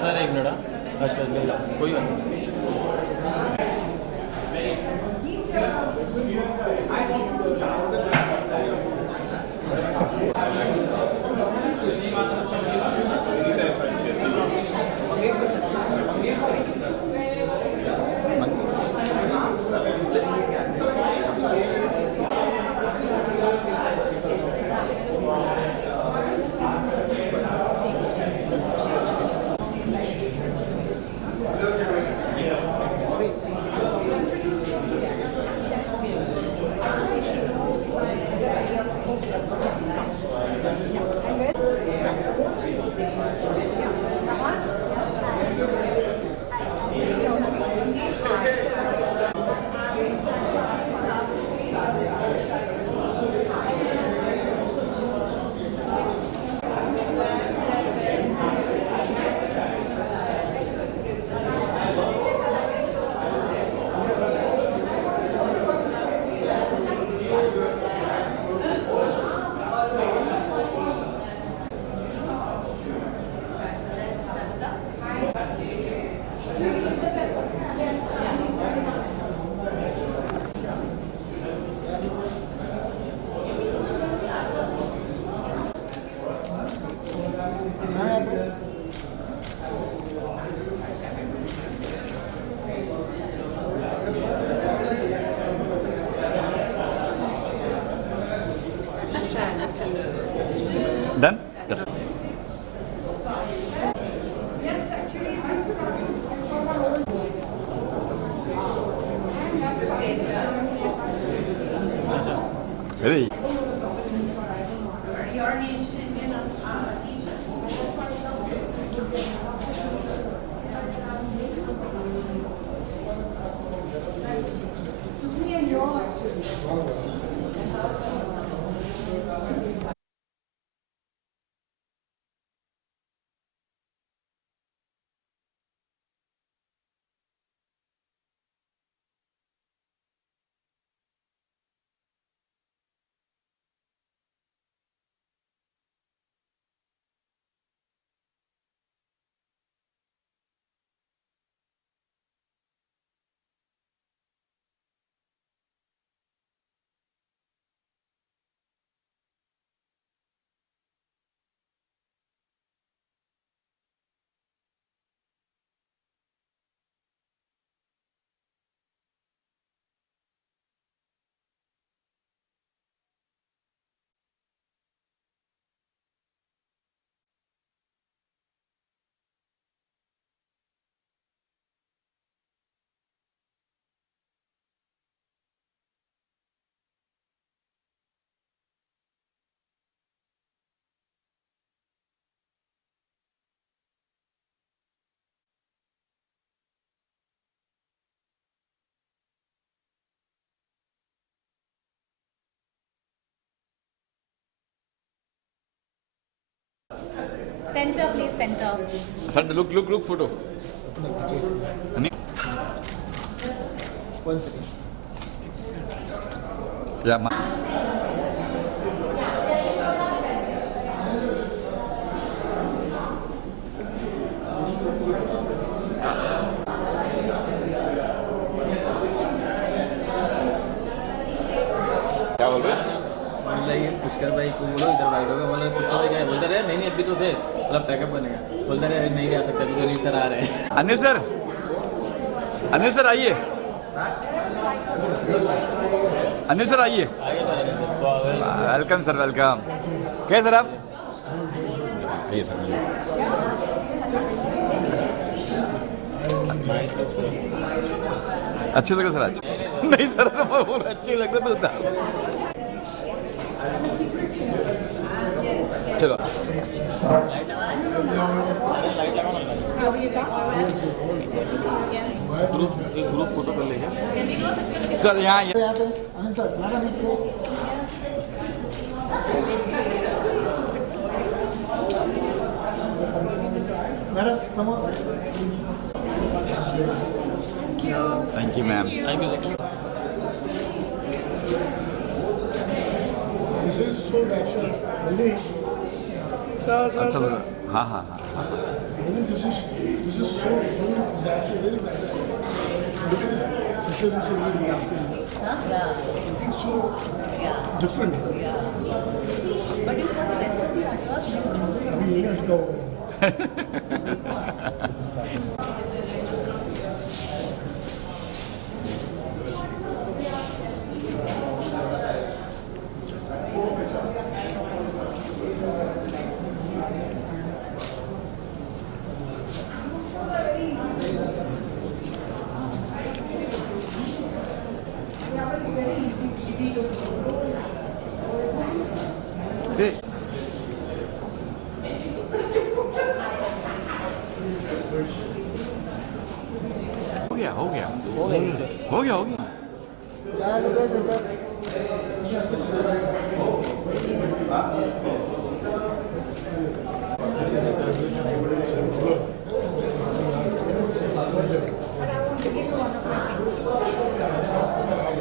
Sir एक minute. अच्छा ले लो, कोई बात नहीं। Done? Yes. Very. Center, please, center. Sir, look, photo. One second. Yeah, क्या बोल रहे हैं? ये पुष्कर भाई को बोलो इधर बैठो। बोले पुष्कर भाई क्या बोलते रहे, नहीं अभी तो थे, मतलब पैकअप बनेगा। बोलते रहे नहीं आ सकते, अभी तो नहीं सर आ रहे हैं। अनिल सर आइए। अनिल सर आइए। Welcome sir, welcome. क्या सर आप? ये सर अच्छे लगे सर आज? नहीं सर, अच्छे लग रहे तो चलो ग्रुप फोटो कर लेंगे सर। यहाँ मैडम समोर thank you ma'am. This is so natural. Really? अच्छा हाँ हाँ हाँ। Really, this is natural, very natural. Look at this pictures which are really after. Looking so different. But you saw the rest of the artwork? अभी यही अटका हुआ है. Hey. हो गया हो गया हो गया हो गया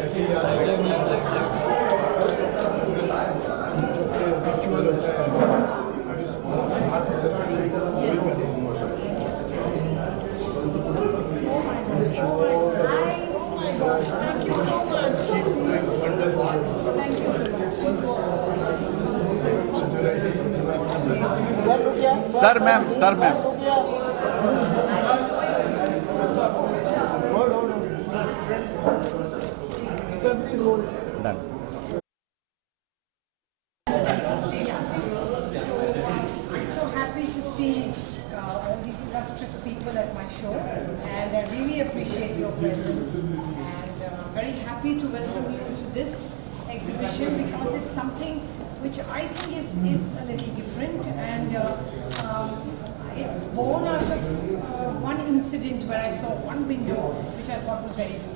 ऐसे ही याद रिचुअल होता है. अभी भारतीय संस्कृति का वही बने. Thank you so much. Keep doing wonderful. Thank you so much. Sir ma'am Sir, please hold. Done I'm so happy to see all these illustrious people at my show, and I really appreciate your presence. And very happy to welcome you to this exhibition because it's something which I think is a little different, and it's born out of one incident where I saw one window which I thought was very beautiful.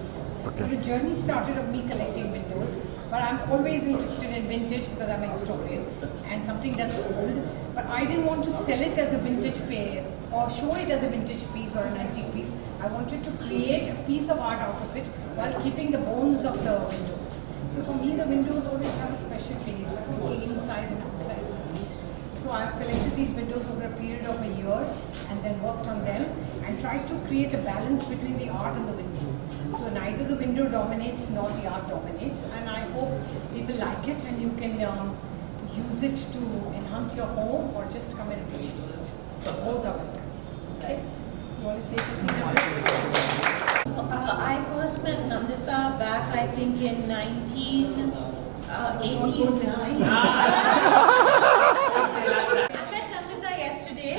So the journey started of me collecting windows, but I'm always interested in vintage because I'm a historian and something that's old. But I didn't want to sell it as a vintage pair or show it as a vintage piece or an antique piece. I wanted to create a piece of art out of it while keeping the bones of the windows. So for me, the windows always have a special place, looking inside and outside. So I've collected these windows over a period of a year and then worked on them and tried to create a balance between the art and the window. So neither the window dominates nor the art dominates, and I hope people like it and you can use it to enhance your home or just come and appreciate it. Both are welcome. Okay? You want to say something else? I first met Nandita back, I think, in 1989. I met Nandita yesterday.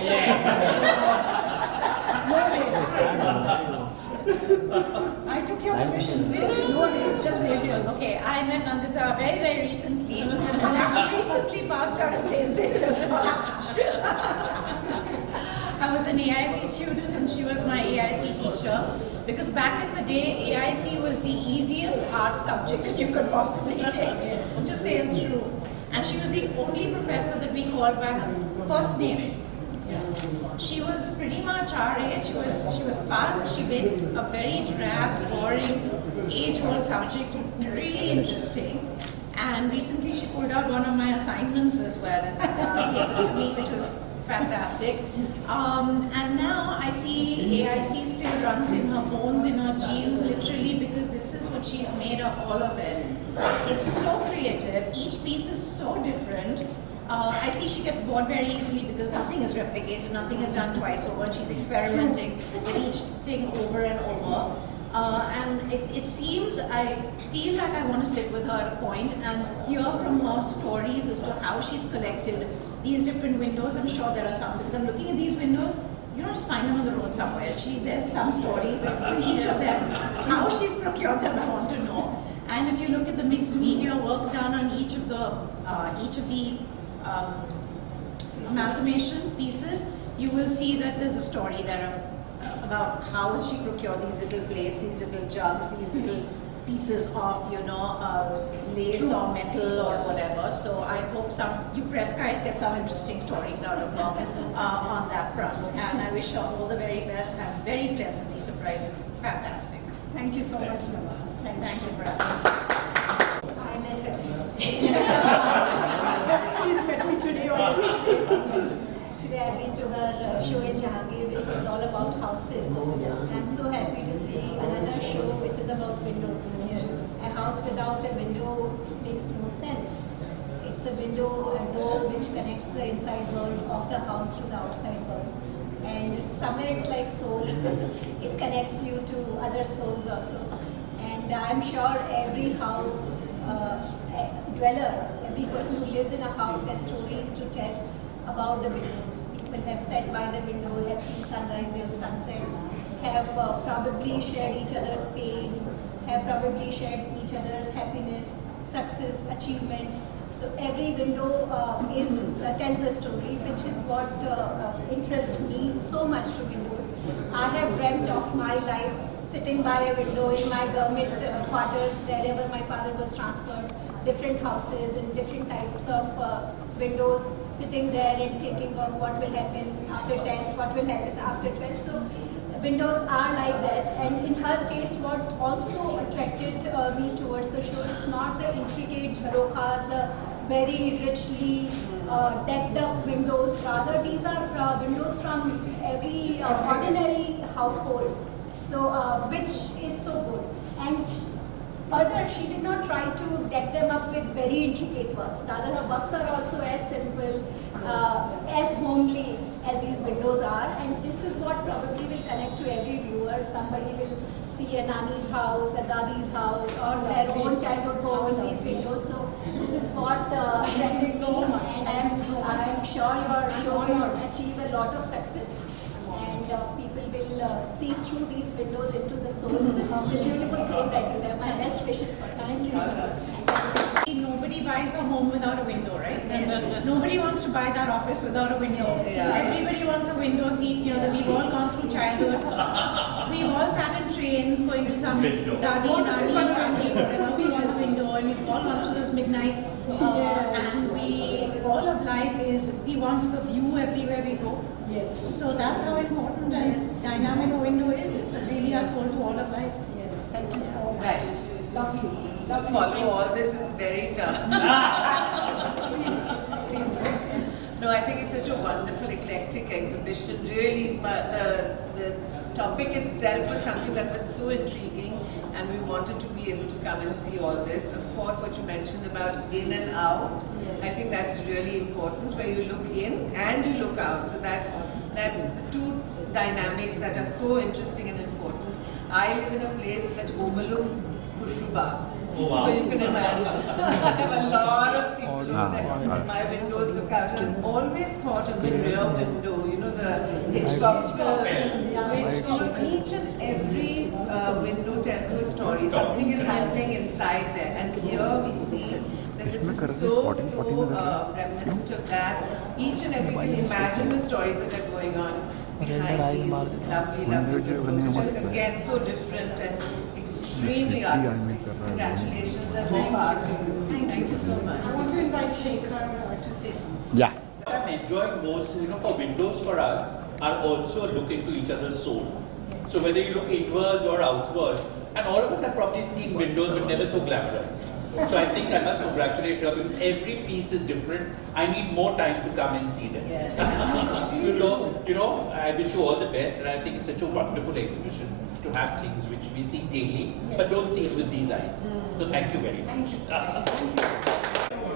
I took your permissions, didn't you? No, it's just Xavier's. Okay, I met Nandita very, very recently. And I just recently passed out of St. Xavier's College. I was an AIC student and she was my AIC teacher. Because back in the day, AIC was the easiest art subject that you could possibly take. I'm just saying it's true. And she was the only professor that we called by her first name. She was pretty much our age. She was fun. She made a very drab, boring, age-old subject really interesting. And recently she pulled out one of my assignments as well and gave it to me, which was fantastic. And now I see AIC still runs in her bones, in her genes, literally, because this is what she's made of all of it. It's so creative. Each piece is so different. I see she gets bored very easily because nothing is replicated, nothing is done twice over. She's experimenting with each thing over and over. And it seems, I feel like I want to sit with her at a point and hear from her stories as to how she's collected these different windows. I'm sure there are some, because I'm looking at these windows, you don't just find them on the road somewhere. There's some story with each of them. How she's procured them, I want to know. And if you look at the mixed media work done on each of the amalgamations, pieces, you will see that there's a story there about how has she procured these little plates, these little jugs, these little pieces of, lace or metal or whatever. So I hope you press guys get some interesting stories out of her on that front. And I wish her all the very best. I'm very pleasantly surprised. It's fantastic. Thank you so much, Navas. Thank you for having me. I met her today. Please met me today or Today I've been to her show in Jahangir, which was all about house houses. I'm so happy to see another show which is about windows. Yes. A house without a window makes no sense. It's a window, a door which connects the inside world of the house to the outside world. And somewhere it's like soul. It connects you to other souls also. And I'm sure every house dweller, every person who lives in a house has stories to tell about the windows. People have sat by the window, have seen sunrises, sunsets, have probably shared each other's pain, have probably shared each other's happiness, success, achievement. So every window tells a story, which is what interests me so much to windows. I have dreamt of my life sitting by a window in my government quarters, wherever my father was transferred, different houses and different types of windows, sitting there and thinking of what will happen after 10th, what will happen after 12th. So windows are like that, and in her case what also attracted me towards the show is not the intricate jharokhas, the very richly decked up windows, rather these are windows from every ordinary household, so which is so good. And further, she did not try to deck them up with very intricate works. Rather, her works are also as simple, as homely as these windows are. And this is what probably will connect to every viewer. Somebody will see a nani's house, a dadi's house, or their own childhood home in these windows. So this is what attracted me, so much. And I'm sure your show will achieve a lot of success. And people will see through these windows into the soul, the beautiful soul that you have. My best wishes for you. Thank you so much. Nobody buys a home without a window, right? Yes. Nobody wants to buy that office without a window. Yeah. Everybody wants a window seat. You know, we've all gone through childhood. We've all sat in trains going to some dadi, nani, chachi, whatever. We want a window, and we've all gone through this midnight. And all of life is we want the view everywhere we go. Yes. So that's how important and dynamic a window is. It's really our soul to all of life. Yes, thank you so much. Right. Love you. To follow all this is very tough. Please. No, I think it's such a wonderful, eclectic exhibition. Really, but the topic itself was something that was so intriguing, and we wanted to be able to come and see all this. Of course, what you mentioned about in and out, I think that's really important, where you look in and you look out. So that's the two dynamics that are so interesting and important. I live in a place that overlooks Khushuba. Oh, wow. So you can imagine. I have a lot of people and my windows look out. And I've always thought of the rear window, you know, the Hitchcock film, which, you know, each and every window tells you a story. Something is happening inside there. And here we see that this is so reminiscent of that. Each and every, you can imagine the stories that are going on behind these lovely windows, which are again so different and extremely artistic. Congratulations and very hard to you. Thank you so much. I want to invite Shekhar to say something. Yeah. What I'm enjoying most, for windows for us are also a look into each other's soul. So whether you look inwards or outwards, and all of us have probably seen windows but never so glamorized. So I think I must congratulate her because every piece is different. I need more time to come and see them. Yes. I wish you all the best, and I think it's such a wonderful exhibition to have things which we see daily, but don't see it with these eyes. So thank you very much.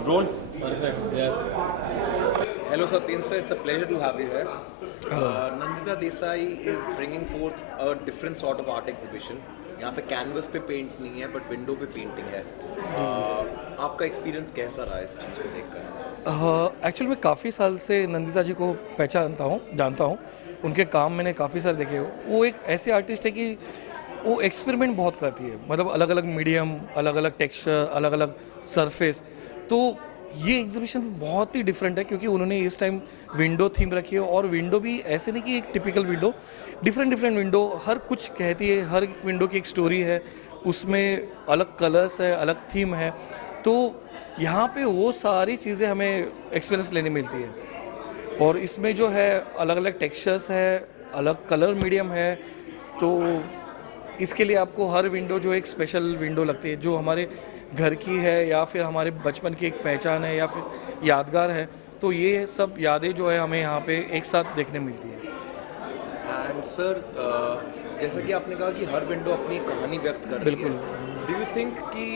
Roll. Perfect. Yes. Hello Satyen sir, it's a pleasure to have you here. Nandita Desai is bringing forth a different sort of art exhibition. यहाँ पे canvas पे paint नहीं है but window पे painting है. आपका experience कैसा रहा इस चीज़ को देखकर? एक्चुअली मैं काफ़ी साल से नंदिता जी को जानता हूँ. उनके काम मैंने काफ़ी सारे देखे. वो एक ऐसे आर्टिस्ट है कि वो एक्सपेरिमेंट बहुत करती है, मतलब अलग अलग मीडियम, अलग अलग टेक्सचर, अलग अलग सरफेस. तो ये एग्जीबिशन बहुत ही डिफरेंट है क्योंकि उन्होंने इस टाइम विंडो थीम रखी है, और विंडो भी ऐसे नहीं कि एक टिपिकल विंडो, डिफरेंट विंडो, हर कुछ कहती है. हर विंडो की एक स्टोरी है, उसमें अलग कलर्स है, अलग थीम है. तो यहाँ पे वो सारी चीज़ें हमें एक्सपीरियंस लेने मिलती है. और इसमें जो है अलग अलग टेक्सचर्स है, अलग कलर मीडियम है. तो इसके लिए आपको हर विंडो जो एक स्पेशल विंडो लगती है, जो हमारे घर की है या फिर हमारे बचपन की एक पहचान है या फिर यादगार है. तो ये सब यादें जो है हमें यहाँ पे एक साथ देखने मिलती है. And एंड सर जैसा कि आपने कहा कि हर विंडो अपनी कहानी व्यक्त कर रही है, डू यू थिंक कि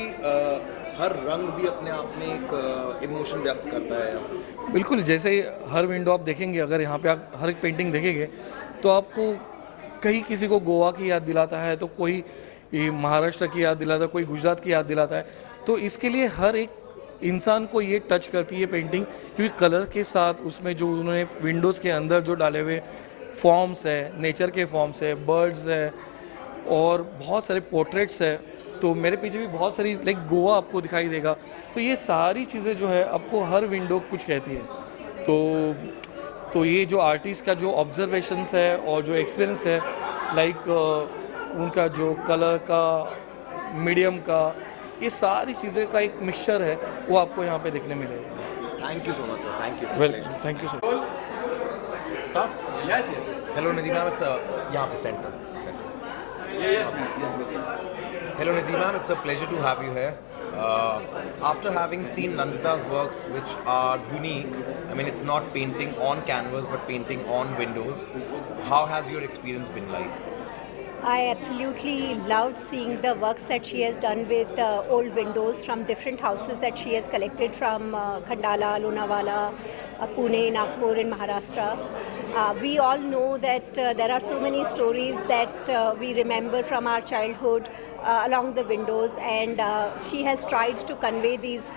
हर रंग भी अपने आप में एक इमोशन व्यक्त करता है? बिल्कुल, जैसे हर विंडो आप देखेंगे, अगर यहाँ पे आप हर एक पेंटिंग देखेंगे तो आपको कहीं किसी को गोवा की याद दिलाता है, तो कोई ये महाराष्ट्र की याद दिलाता है, कोई गुजरात की याद दिलाता है। तो इसके लिए हर एक इंसान को ये टच करती है पेंटिंग, क्योंकि कलर के साथ उसमें जो उन्होंने विंडोज़ के अंदर जो डाले हुए फॉर्म्स है, नेचर के फॉर्म्स है, बर्ड्स है और बहुत सारे पोर्ट्रेट्स है, तो मेरे पीछे भी बहुत सारी लाइक गोवा आपको दिखाई देगा। तो ये सारी चीज़ें जो है आपको हर विंडो कुछ कहती है। तो ये जो आर्टिस्ट का जो ऑब्जर्वेशंस है और जो एक्सपीरियंस है, लाइक उनका जो कलर का, मीडियम का, ये सारी चीज़ें का एक मिक्सचर है, वो आपको यहाँ पे देखने मिलेगा। Thank you so much sir, thank you. Welcome, thank you sir. Stop? Yes. Hello Nidhi ma'am, it's यहाँ पे center. Yes. Hello Nidhi ma'am, it's a pleasure to have you here. After having seen Nandita's works, which are unique, I mean it's not painting on canvas but painting on windows. How has your experience been like? I absolutely loved seeing the works that she has done with old windows from different houses that she has collected from Khandala, Lonavala, Pune, Nagpur in Maharashtra. We all know that there are so many stories that we remember from our childhood along the windows, and she has tried to convey these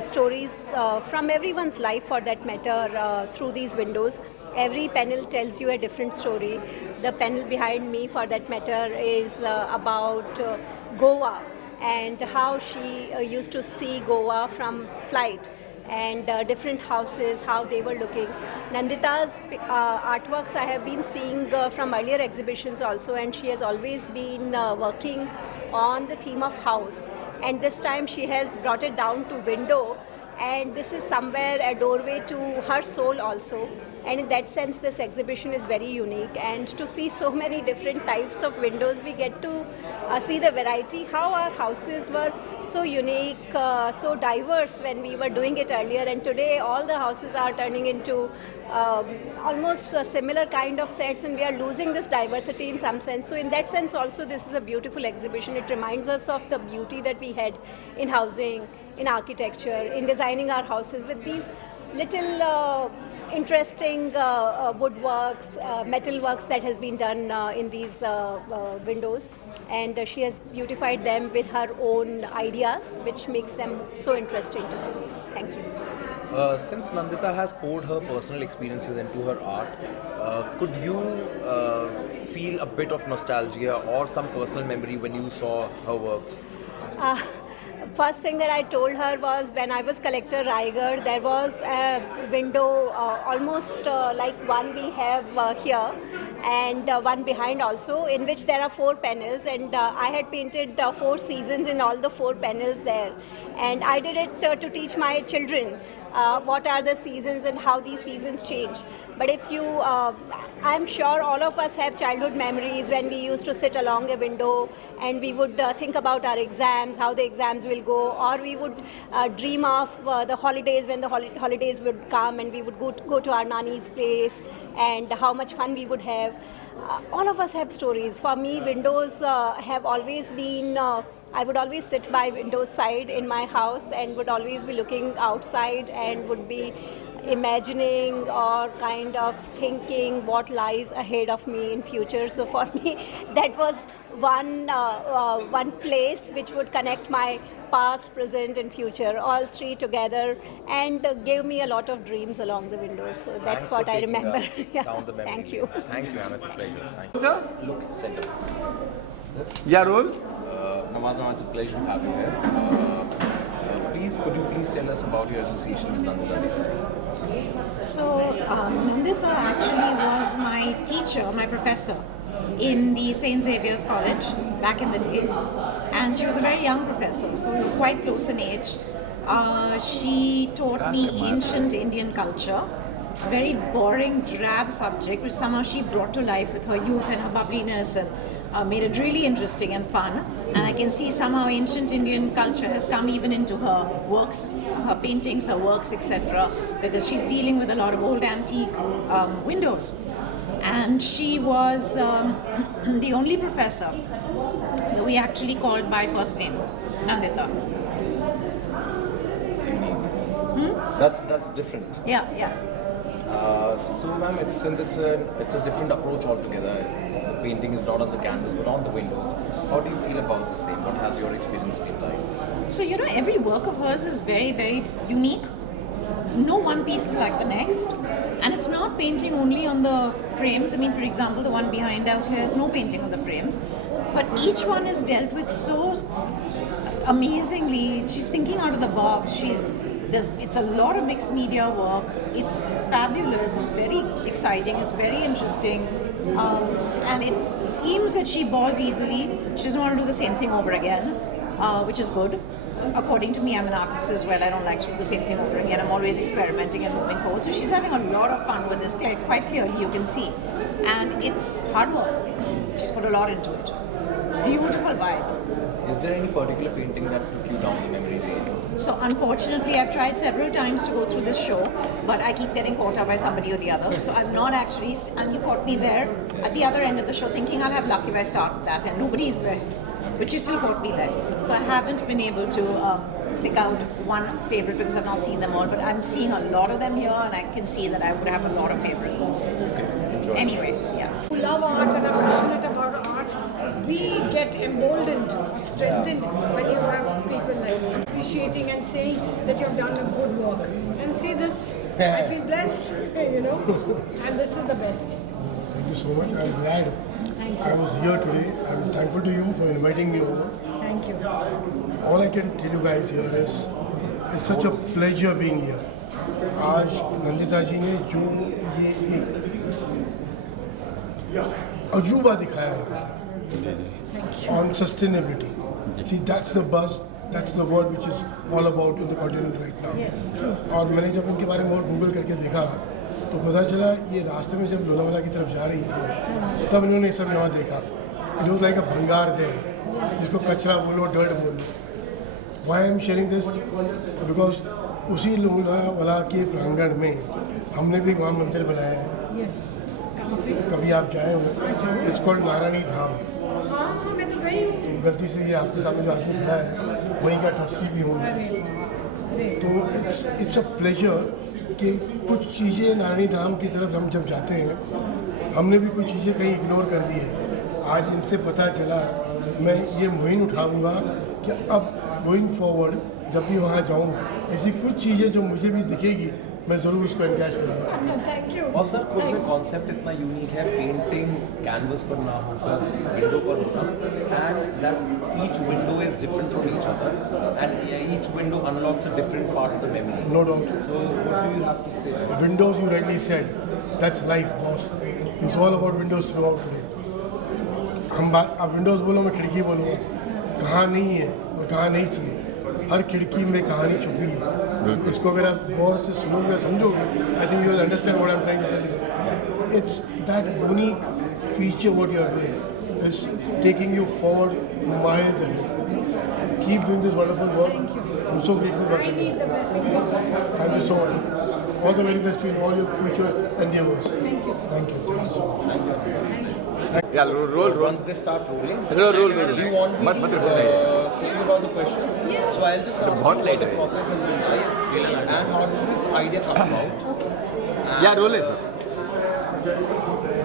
stories from everyone's life for that matter through these windows. Every panel tells you a different story. The panel behind me for that matter is about Goa and how she used to see Goa from flight, and different houses, how they were looking. Nandita's artworks I have been seeing from earlier exhibitions also, and she has always been working on the theme of house, and this time she has brought it down to window, and this is somewhere a doorway to her soul also. And in that sense this exhibition is very unique, and to see so many different types of windows we get to see the variety, how our houses were so unique, so diverse when we were doing it earlier, and today all the houses are turning into almost a similar kind of sets, and we are losing this diversity in some sense. So in that sense also this is a beautiful exhibition. It reminds us of the beauty that we had in housing, in architecture, in designing our houses with these little interesting woodworks, metalworks that has been done in these windows, and she has beautified them with her own ideas, which makes them so interesting to see. Thank you. Since Nandita has poured her personal experiences into her art, could you feel a bit of nostalgia or some personal memory when you saw her works? First thing that I told her was when I was collector Raigad, there was a window almost like one we have here, and one behind also, in which there are 4 panels, and I had painted 4 seasons in all the 4 panels there, and I did it to teach my children what are the seasons and how these seasons change. But if you, I'm sure all of us have childhood memories when we used to sit along a window and we would think about our exams, how the exams will go, or we would dream of the holidays, when the holidays would come and we would go to our nanny's place, and how much fun we would have. All of us have stories. For me, windows have always been, I would always sit by window side in my house and would always be looking outside and would be imagining or kind of thinking what lies ahead of me in future. So for me, that was one place which would connect my past, present and future, all 3 together, and gave me a lot of dreams along the windows. So that's Thanks what for I taking remember. us Yeah. down the memory Thank you. lane. Thank you, ma'am. It's a pleasure. Thank you. Sir? Look, center. Yeah, roll. Nawaz ma'am, it's a pleasure to have you here. Could you please tell us about your association with Nandita Desai? So, Nandita actually was my teacher, my professor in the St. Xavier's College back in the day. And she was a very young professor, so we were quite close in age. She taught me ancient Indian culture, a very boring, drab subject, which somehow she brought to life with her youth and her bubbliness, and made it really interesting and fun. And I can see somehow ancient Indian culture has come even into her works, her paintings, her works, etc. because she's dealing with a lot of old antique windows. And she was the only professor that we actually called by first name, Nandita. That's different. Yeah, yeah. So, ma'am, since it's a different approach altogether. The painting is not on the canvas but on the windows. How do you feel about the same? What has your experience been like? So, every work of hers is very, very unique. No one piece is like the next. And it's not painting only on the frames. I mean, for example, the one behind out here is no painting on the frames. But each one is dealt with so amazingly. She's thinking out of the box. It's a lot of mixed media work. It's fabulous. It's very exciting. It's very interesting. And it seems that she bores easily. She doesn't want to do the same thing over again, which is good. According to me, I'm an artist as well. I don't like to do the same thing over again. I'm always experimenting and moving forward. So she's having a lot of fun with this, quite clearly you can see. And it's hard work. She's put a lot into it. Beautiful vibe. Is there any particular painting that took you down the memory lane? So unfortunately, I've tried several times to go through this show, but I keep getting caught up by somebody or the other. So I'm not actually, and you caught me there at the other end of the show thinking I'll have luck if I start that, and nobody's there. But you still caught me there. So I haven't been able to pick out one favorite because I've not seen them all, but I'm seeing a lot of them here, and I can see that I would have a lot of favorites. Anyway, yeah. Who love art and are passionate about art, we get emboldened or strengthened when you have people like this appreciating and saying that you've done a good work. And say this, I feel blessed, and this is the best thing. Thank you so much. I'm glad I was here today. I'm thankful to you for inviting me over. Thank you. All I can tell you guys here is it's such a pleasure being here. आज नंदिता जी ने जो ये एक अजूबा दिखाया है on sustainability. See, that's the buzz, that's the word which is all about in the continent right now. Yes, true. और मैंने जब इनके बारे में और गूगल करके देखा तो पता चला ये रास्ते में जब लोनावाला की तरफ जा रही थी तब इन्होंने सब यहाँ देखा. It was like a भंगार there. जिसको कचरा बोलो, डर्ट बोलो. Why I'm sharing this? Because उसी लोनावाला के प्रांगण में हमने भी वहाँ मंदिर बनाया है. Yes. कभी आप जाए हो, It's called नारायणी धाम. हाँ, मैं तो गई हूँ. गलती से ये आपके सामने जो आदमी खड़ा है वहीं का ट्रस्टी भी हूँ. तो इट्स अ प्लेजर कि कुछ चीज़ें नारायणी धाम की तरफ हम जब जाते हैं हमने भी कुछ चीज़ें कहीं इग्नोर कर दी है. आज इनसे पता चला मैं ये मुहिम उठाऊंगा कि अब गोइंग फॉरवर्ड जब भी वहाँ जाऊँ ऐसी कुछ चीज़ें जो मुझे भी दिखेगी मैं ज़रूर उसको एनकैच करूँगा. और सर खुद में कॉन्सेप्ट इतना यूनिक है, पेंटिंग कैनवस पर ना होकर विंडो पर होना, and that each window is different from each other and each window unlocks a different part of the memory. No doubt. So what do you have to say? Windows, you rightly said, that's life, boss. It's all about windows throughout today. आप Windows बोलो, मैं खिड़की बोलूँगा. कहाँ नहीं है और कहाँ नहीं चाहिए. हर खिड़की में कहानी छुपी है. इसको अगर आप गौर से सुनोगे, समझोगे, I think you will understand what I'm trying to tell you. It's that unique feature what you are doing. It's taking you forward miles ahead. Keep doing this wonderful work. I'm so grateful for I need the blessings of God. Thank you so much. All the very best in all your future endeavors. Thank you, sir. Thank you. Thank you. Yeah, roll. Once they start rolling, Roll. do you want me to tell you about the questions? Yes. So I'll just ask you what the process has been like and how did this idea come about? Yeah, roll it, sir.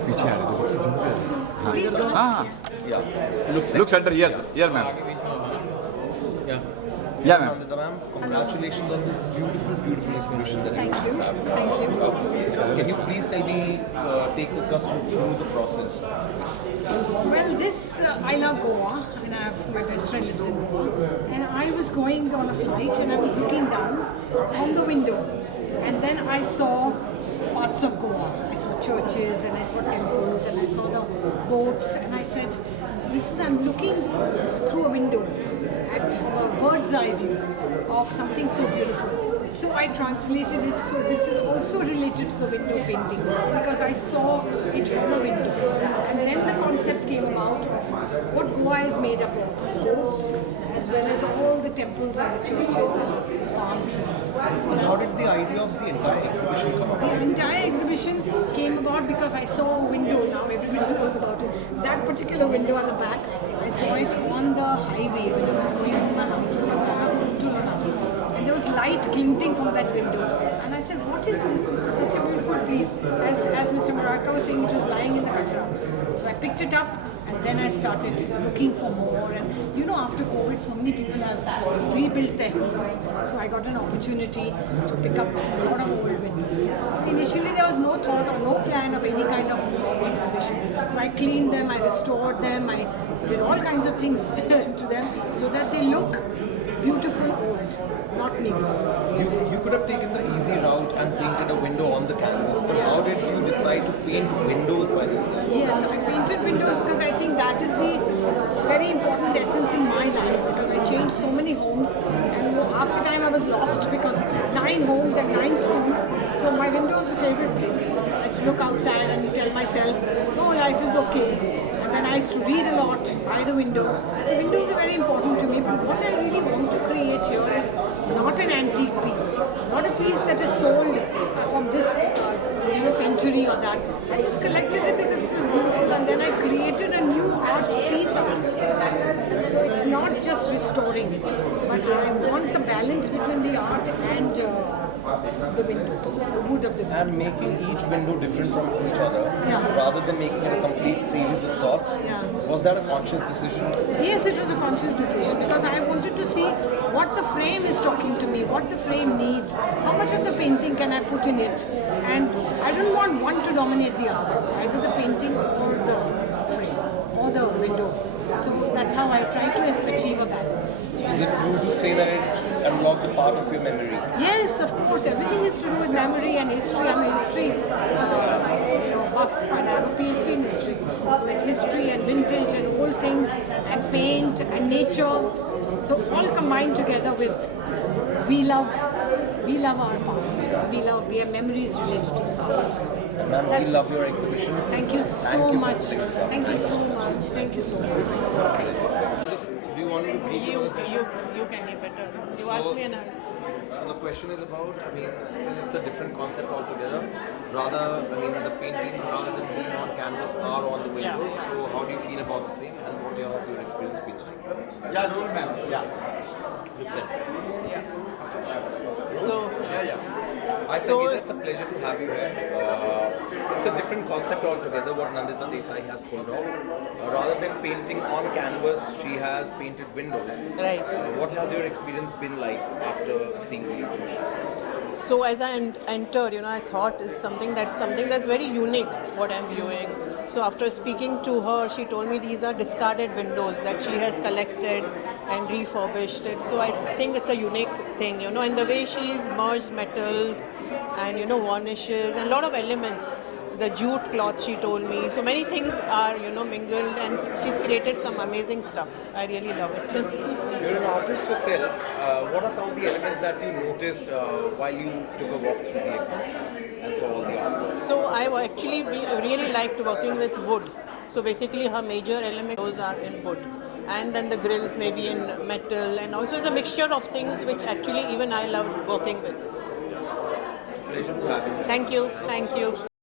पीछे आ रहे हाँ. Yeah. Look center, yes, ma'am. Yeah, ma'am. Nandita ma'am, congratulations on this beautiful exhibition that Thank you you. have. Thank you. Can you please tell me, take us through the process? Well, I love Goa, and my best friend lives in Goa. And I was going on a flight, and I was looking down from the window, and then I saw parts of Goa. I saw churches, and I saw temples, and I saw the boats, and I said, I'm looking through a window at a bird's eye view of something so beautiful. So I translated it, so this is also related to the window painting because I saw it from a window. And then the concept came about of what Goa is made up of, boats as well as all the temples and the churches and palm trees. So how did the idea of the entire exhibition come about? The entire exhibition came about because I saw a window, now everybody knows about it. That particular window at the back, I saw it on the highway when I was going from my house in Kolkata to Lonavala. And there was light glinting from that window. And I said, what is this? This is such a beautiful piece. As Mr. Murarka was saying, it was lying in the kachra. So I picked it up and then I started looking for more. And you know, after COVID, so many people have rebuilt their homes. So I got an opportunity to pick up a lot of old windows. So initially there was no thought or no plan of any kind of exhibition. So I cleaned them, I restored them, I did all kinds of things to them so that they look beautiful old, not new. You could have taken the easy route and painted a window on the canvas, but how did you decide to paint windows by themselves? Yes, so I painted windows because I think that is the very important essence in my life, because I changed so many homes and half the time I was lost because 9 homes and 9 schools. So my window is a favorite place. I used to look outside and tell myself, no, life is okay. And then I used to read a lot by the window. So windows are very important to me, but what I really want to create here is not an antique piece, not a piece that is sold from this century or that. I just collected it because it was beautiful and then I created a new art piece out of it. So it's not just restoring it, but I want the balance between the art and the window, the wood of the window. And making each window different from each other, rather than making it a complete series of sorts, was that a conscious decision? Yes, it was a conscious decision because I wanted to see what the frame is talking to me, what the frame needs, how much of the painting can I put in it, and I don't want one to dominate the other, either the painting or the frame or the window. So that's how I try to achieve a balance. So is it true to say that it unlocked a part of your memory? Yes, of course. Everything is to do with memory and history. I'm a history buff and I have a PhD in history. So it's history and vintage and old things and paint and nature. So all combined together with we love our past. We have memories related to the past. Ma'am, we love your exhibition. Thank you so much. Thank you so much. Thank you so much. Do you want me to brief you on the question? You can be better. You ask me and I'll. So the question is about, since it's a different concept altogether, the paintings rather than being on canvas are on the windows. So how do you feel about the same and what has your experience been like? Yeah, no, ma'am. Yeah. So, I said it's a pleasure to have you here. It's a different concept altogether what Nandita Desai has pulled off. Rather than painting on canvas, she has painted windows. right. What has your experience been like after seeing the exhibition? So as I entered, I thought it's something that's very unique what I'm viewing. So after speaking to her, she told me these are discarded windows that she has collected and refurbished it. So I think it's a unique thing, and the way she's merged metals and varnishes and a lot of elements. The jute cloth, she told me. So many things are mingled, and she's created some amazing stuff. I really love it. You're an artist yourself. What are some of the elements that you noticed while you took a walk through the exhibition and saw all the art? So I really liked working with wood. So basically her major elements are in wood. And then the grills maybe in metal, and also it's a mixture of things which actually even I love working with. It's a pleasure to have you. Thank you.